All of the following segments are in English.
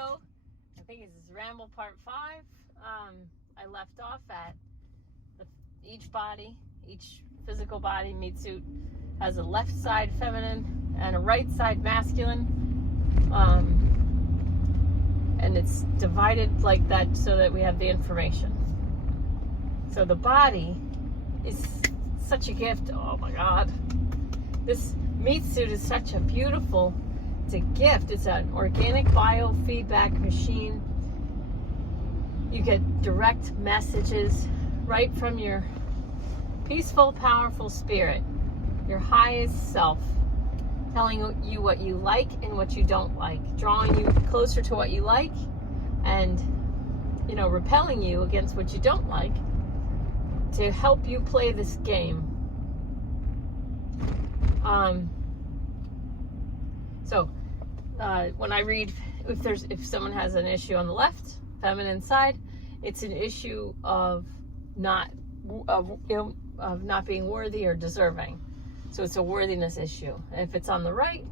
So, I think this is Ramble Part 5. I left off at each physical body meat suit has a left side feminine and a right side masculine. And it's divided like that so that we have the information. So the body is such a gift. Oh my God. This meat suit is such a beautiful, it's a gift. It's an organic biofeedback machine. You get direct messages right from your peaceful, powerful spirit, your highest self, telling you what you like and what you don't like, drawing you closer to what you like and, repelling you against what you don't like to help you play this game. When I read, if someone has an issue on the left, feminine side, it's an issue of not being worthy or deserving. So it's a worthiness issue. And if it's on the right,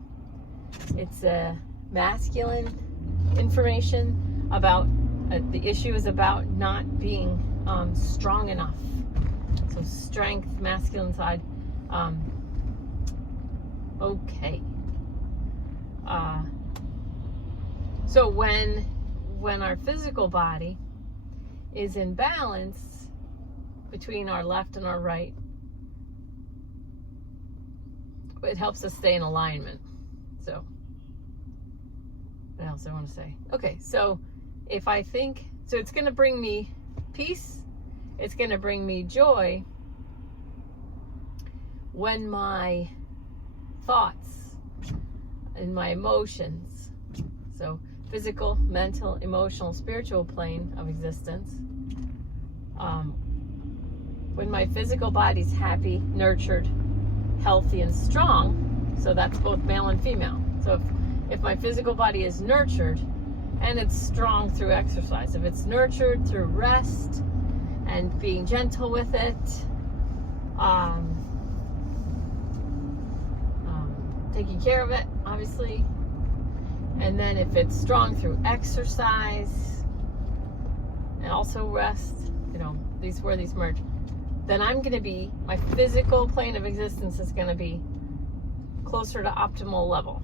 it's a masculine information about the issue is about not being strong enough. So strength, masculine side. Okay. So when our physical body is in balance between our left and our right, it helps us stay in alignment. So what else I want to say? Okay, so if I think, so it's going to bring me peace, it's going to bring me joy when my thoughts and my emotions, so physical, mental, emotional, spiritual plane of existence, when my physical body's happy, nurtured, healthy, and strong, so that's both male and female. So if my physical body is nurtured and it's strong through exercise, if it's nurtured through rest and being gentle with it, taking care of it, obviously, and then if it's strong through exercise and also rest, these merge, then I'm going to be, my physical plane of existence is going to be closer to optimal level.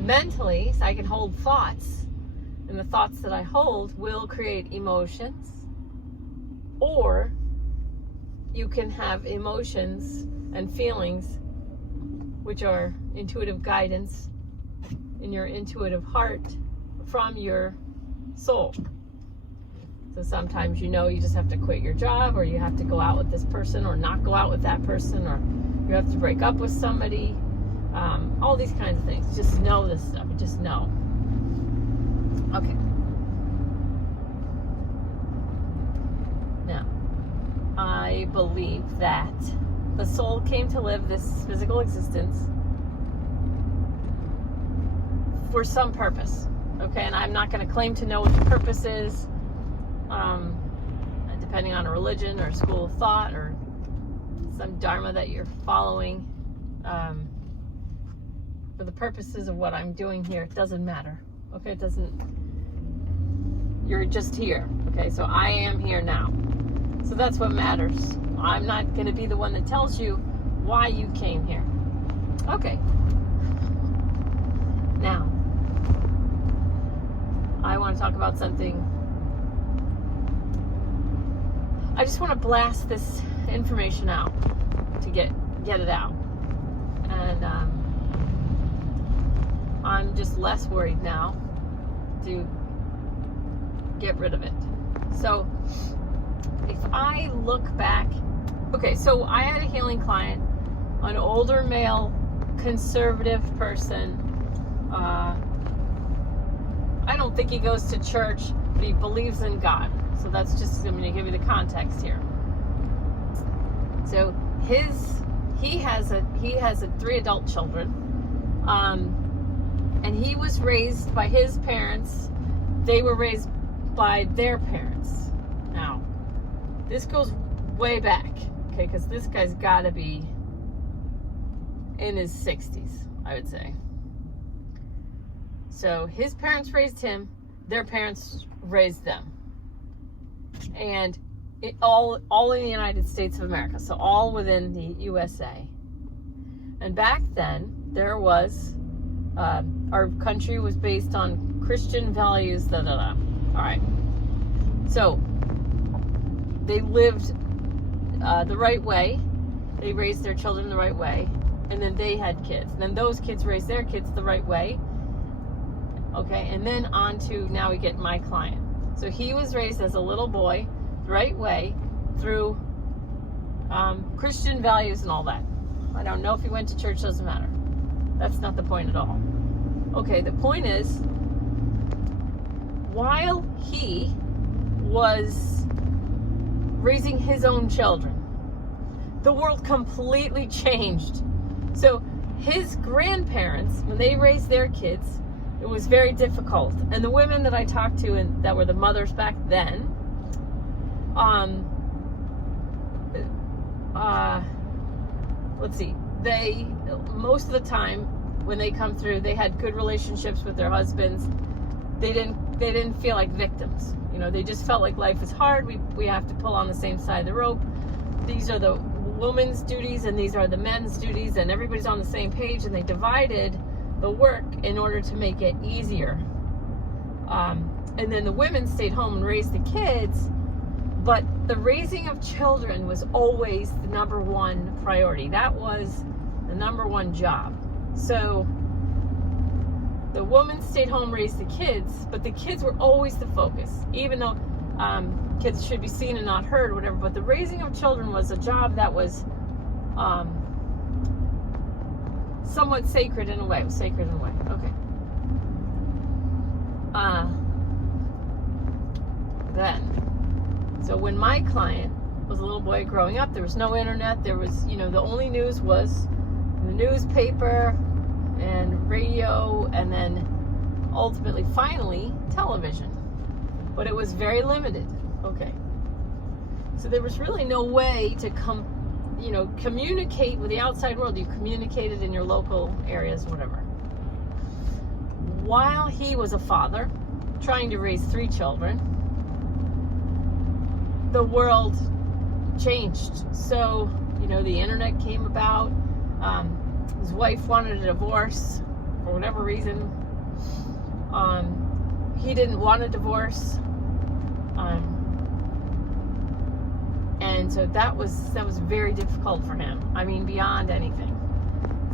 Mentally, so I can hold thoughts, and the thoughts that I hold will create emotions, or you can have emotions and feelings which are intuitive guidance in your intuitive heart from your soul. So sometimes you just have to quit your job, or you have to go out with this person or not go out with that person, or you have to break up with somebody, all these kinds of things. Just know this stuff. Just know. Okay. Now, I believe that the soul came to live this physical existence for some purpose. Okay, and I'm not going to claim to know what the purpose is, depending on a religion or school of thought or some dharma that you're following. For the purposes of what I'm doing here, it doesn't matter. Okay, it doesn't. You're just here. Okay, so I am here now. So that's what matters. I'm not going to be the one that tells you why you came here. Okay. Now, I want to talk about something. I just want to blast this information out to get it out. And I'm just less worried now to get rid of it. So if I look back, okay, so I had a healing client, an older male, conservative person. I don't think he goes to church, but he believes in God. So that's just, I'm going to give you the context here. So he has 3 adult children, and he was raised by his parents. They were raised by their parents. Now, this goes way back, okay, because this guy's got to be in his 60s, I would say. So his parents raised him, their parents raised them. And all in the United States of America, so all within the USA. And back then, there was, our country was based on Christian values, All right. So, they lived the right way. They raised their children the right way. And then they had kids. And then those kids raised their kids the right way. Okay, and then on to, now we get my client. So he was raised as a little boy the right way through Christian values and all that. I don't know if he went to church, doesn't matter. That's not the point at all. Okay, the point is, while he was raising his own children, the world completely changed. So his grandparents, when they raised their kids, it was very difficult. And the women that I talked to and that were the mothers back then, let's see, they, most of the time when they come through, they had good relationships with their husbands. They didn't feel like victims. You know, they just felt like life is hard. We have to pull on the same side of the rope. These are the woman's duties and these are the men's duties, and everybody's on the same page, and they divided the work in order to make it easier. And then the women stayed home and raised the kids, but the raising of children was always the number one priority. That was the number one job. So the woman stayed home, raised the kids, but the kids were always the focus, even though kids should be seen and not heard or whatever. But the raising of children was a job that was somewhat sacred in a way. It was sacred in a way. Okay. So when my client was a little boy growing up, there was no internet. There was, you know, the only news was the newspaper and radio, and then ultimately, finally, television. But it was very limited. Okay. So there was really no way to communicate with the outside world. You communicated in your local areas, whatever. While he was a father, trying to raise 3 children, the world changed. So, you know, the internet came about. His wife wanted a divorce for whatever reason. He didn't want a divorce. And so that was very difficult for him. I mean, beyond anything.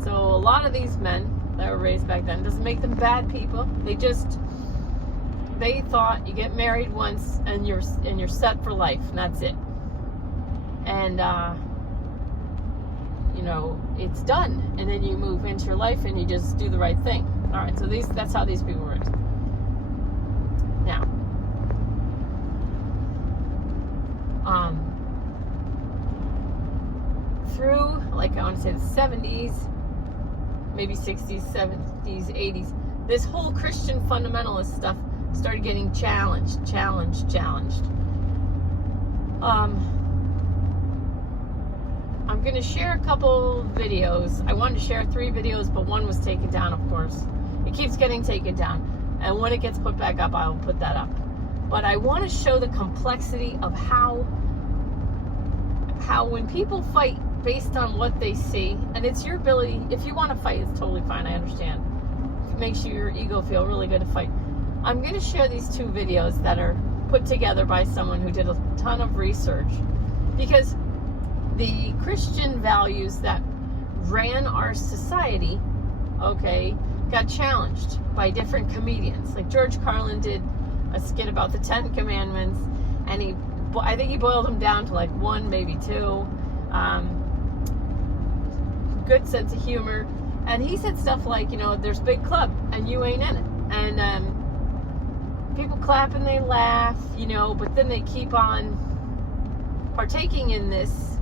So a lot of these men that were raised back then, doesn't make them bad people. They thought you get married once and you're set for life, and that's it. And you know, it's done, and then you move into your life and you just do the right thing. All right, so that's how these people were raised. Now, through, like, I want to say the 70s, maybe 60s, 70s, 80s, this whole Christian fundamentalist stuff started getting challenged. I'm going to share a couple videos. I wanted to share 3 videos, but one was taken down, of course. It keeps getting taken down. And when it gets put back up, I will put that up. But I want to show the complexity of how when people fight based on what they see, and it's your ability. If you want to fight, it's totally fine. I understand. It makes your ego feel really good to fight. I'm going to share these 2 videos that are put together by someone who did a ton of research, because the Christian values that ran our society, okay, got challenged by different comedians. Like George Carlin did a skit about the 10 Commandments, and I think he boiled them down to like 1, maybe 2. Good sense of humor. And he said stuff like, you know, there's a big club and you ain't in it. And people clap and they laugh, you know, but then they keep on partaking in this.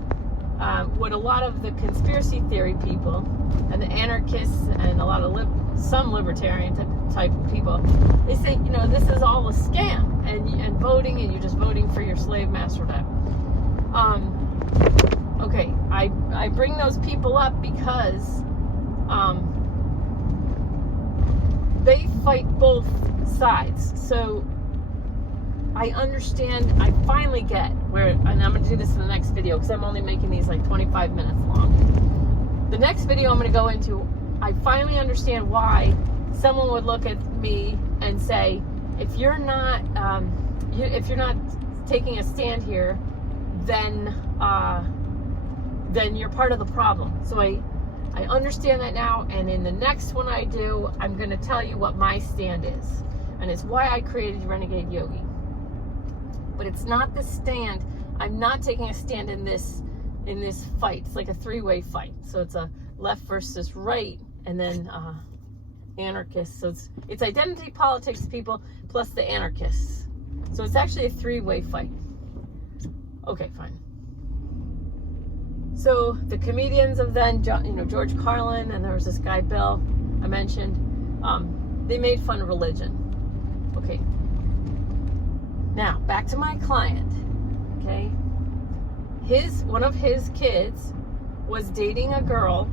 What a lot of the conspiracy theory people and the anarchists and a lot of some libertarian type of people, they say, you know, this is all a scam, and voting, and you're just voting for your slave master. Okay, I bring those people up because they fight both sides. So I understand, I finally get where, and I'm going to do this in the next video because I'm only making these like 25 minutes long. The next video I'm going to go into, I finally understand why someone would look at me and say, if you're not taking a stand here, then you're part of the problem. So I understand that now, and in the next one I do, I'm going to tell you what my stand is, and it's why I created Renegade Yogi. But it's not the stand. I'm not taking a stand in this fight. It's like a three-way fight. So it's a left versus right, and then anarchists. So it's identity politics people plus the anarchists. So it's actually a three-way fight. Okay, fine. So the comedians of then, George Carlin, and there was this guy Bill I mentioned. They made fun of religion. Okay. Now back to my client. Okay. One of his kids was dating a girl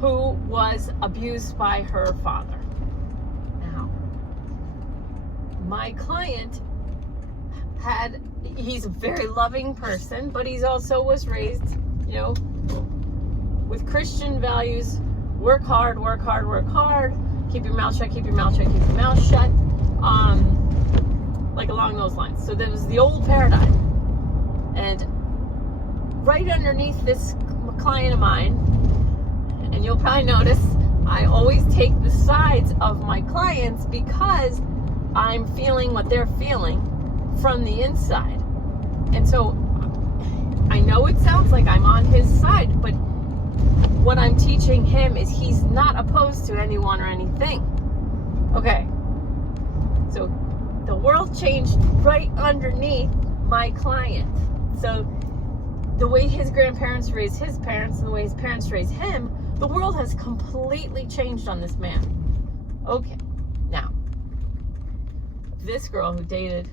who was abused by her father. Now, my client he's a very loving person, but he's also was raised, with Christian values. Work hard, work hard, work hard. Keep your mouth shut, keep your mouth shut, keep your mouth shut. Like along those lines. So there was the old paradigm. And right underneath this client of mine, and you'll probably notice, I always take the sides of my clients because I'm feeling what they're feeling from the inside. And so I know it sounds like I'm on his side, but what I'm teaching him is he's not opposed to anyone or anything. Okay. So the world changed right underneath my client. So the way his grandparents raised his parents and the way his parents raised him, the world has completely changed on this man. Okay. Now, this girl who dated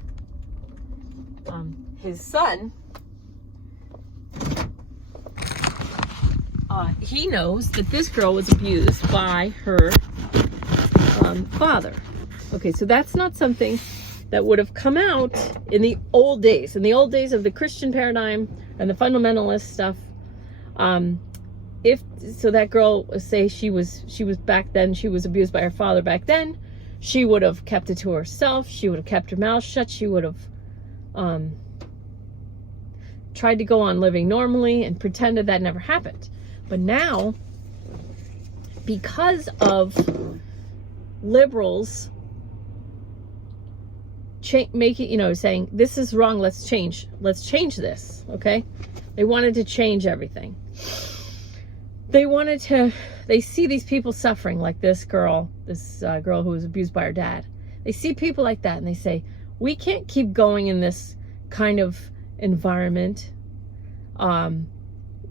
his son, he knows that this girl was abused by her father. Okay, so that's not something that would have come out in the old days. In the old days of the Christian paradigm and the fundamentalist stuff, so that girl, say she was back then, she was abused by her father back then, she would have kept it to herself. She would have kept her mouth shut. She would have tried to go on living normally and pretended that never happened. But now, because of liberals saying this is wrong, let's change this, okay? They wanted to change everything. They see these people suffering, like this girl who was abused by her dad. They see people like that and they say, we can't keep going in this kind of environment.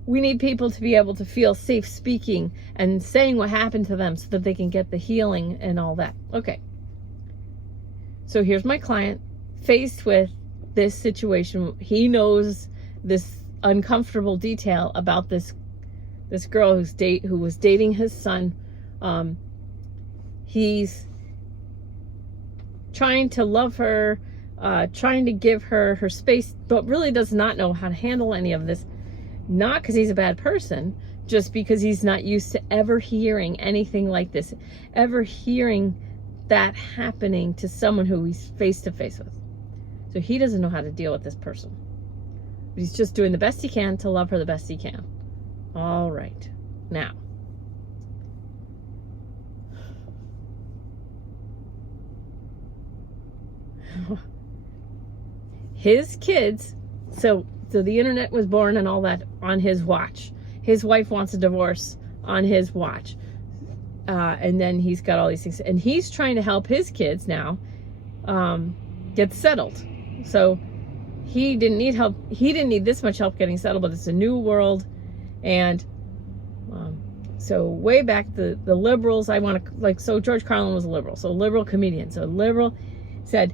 We need people to be able to feel safe speaking and saying what happened to them so that they can get the healing and all that. Okay. So here's my client faced with this situation. He knows this uncomfortable detail about this girl who was dating his son. He's trying to love her, trying to give her her space, but really does not know how to handle any of this. Not because he's a bad person, just because he's not used to ever hearing anything like this, ever hearing that happening to someone who he's face to face with. So he doesn't know how to deal with this person. But he's just doing the best he can to love her the best he can. All right. Now, his kids, so the internet was born and all that on his watch. His wife wants a divorce on his watch. And then he's got all these things. And he's trying to help his kids now get settled. So he didn't need help. He didn't need this much help getting settled, but it's a new world. And so way back, the liberals, so George Carlin was a liberal. So a liberal comedian. So a liberal said,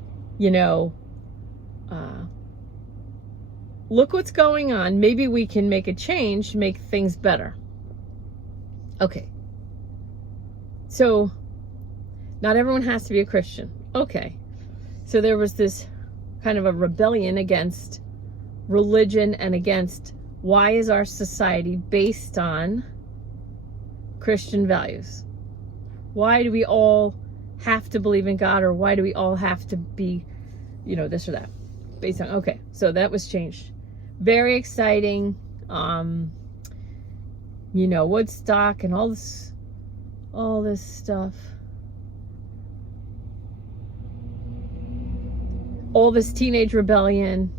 look what's going on. Maybe we can make a change, make things better. Okay. So Not everyone has to be a Christian. Okay. So there was this kind of a rebellion against religion and against why is our society based on Christian values? Why do we all have to believe in God, or why do we all have to be, you know, this or that? Based on, okay, so that was changed. Very exciting. You know, Woodstock and all this stuff. All this teenage rebellion.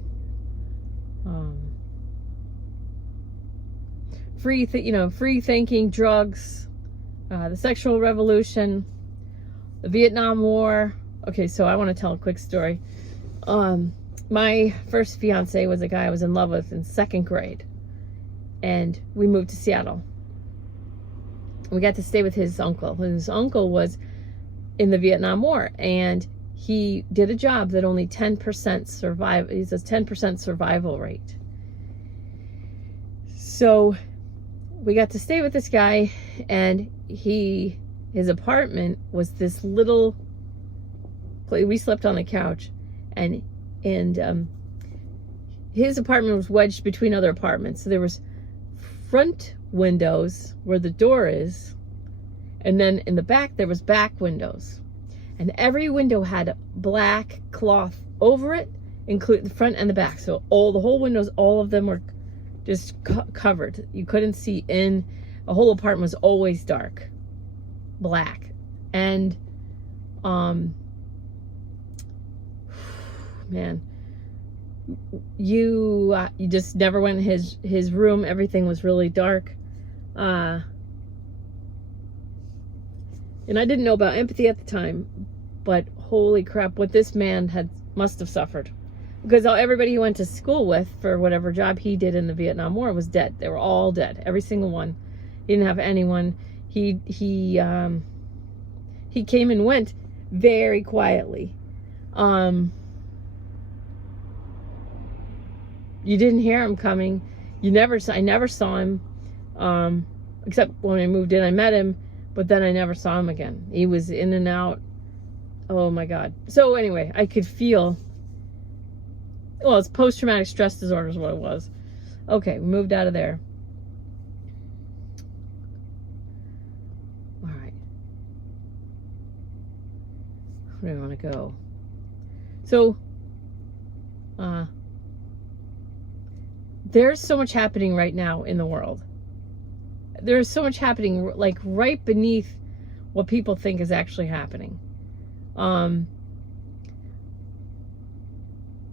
Free thinking, drugs, the sexual revolution, the Vietnam War. Okay, so I want to tell a quick story. My first fiance was a guy I was in love with in 2nd grade. And we moved to Seattle. We got to stay with his uncle. His uncle was in the Vietnam War, and he did a job that only 10% survive. He says 10% survival rate. So we got to stay with this guy, and his apartment was this little place. We slept on the couch, and his apartment was wedged between other apartments. So there was front windows where the door is, and then in the back there was back windows, and every window had a black cloth over it, including the front and the back. So the whole windows, all of them were just covered. You couldn't see in. The whole apartment was always dark, black, and man, you just never went in his room. Everything was really dark, and I didn't know about empathy at the time, but holy crap, what this man must have suffered. Because everybody he went to school with for whatever job he did in the Vietnam War was dead. They were all dead, every single one. He didn't have anyone. He came and went very quietly. You didn't hear him coming. I never saw him, except when I moved in. I met him, but then I never saw him again. He was in and out. Oh my God. So anyway, I could feel. Well, it's post-traumatic stress disorder is what it was. Okay, we moved out of there. All right. Where do I want to go? So, there's so much happening right now in the world. There's so much happening, like, right beneath what people think is actually happening.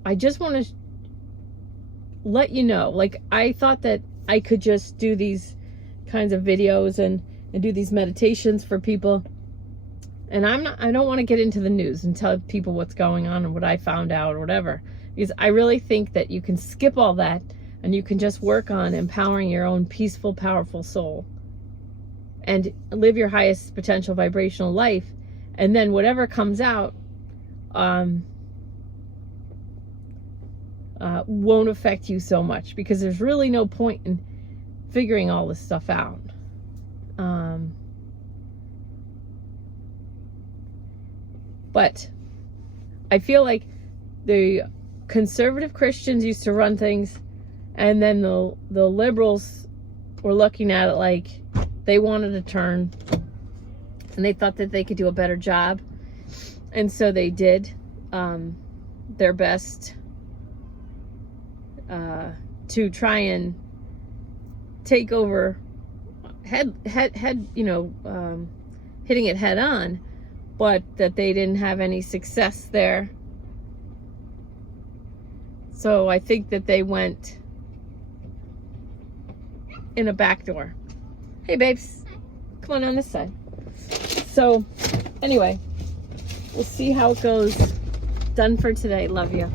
I just want to let you know, like, I thought that I could just do these kinds of videos and do these meditations for people. And I don't want to get into the news and tell people what's going on and what I found out or whatever. Because I really think that you can skip all that and you can just work on empowering your own peaceful, powerful soul and live your highest potential vibrational life. And then whatever comes out, won't affect you so much, because there's really no point in figuring all this stuff out. But I feel like the conservative Christians used to run things, and then the liberals were looking at it like they wanted to turn, and they thought that they could do a better job, and so they did their best to try and take over hitting it head on, but that they didn't have any success there. So I think that they went in a back door. Hey babes, come on this side. So anyway, we'll see how it goes. Done for today. Love you.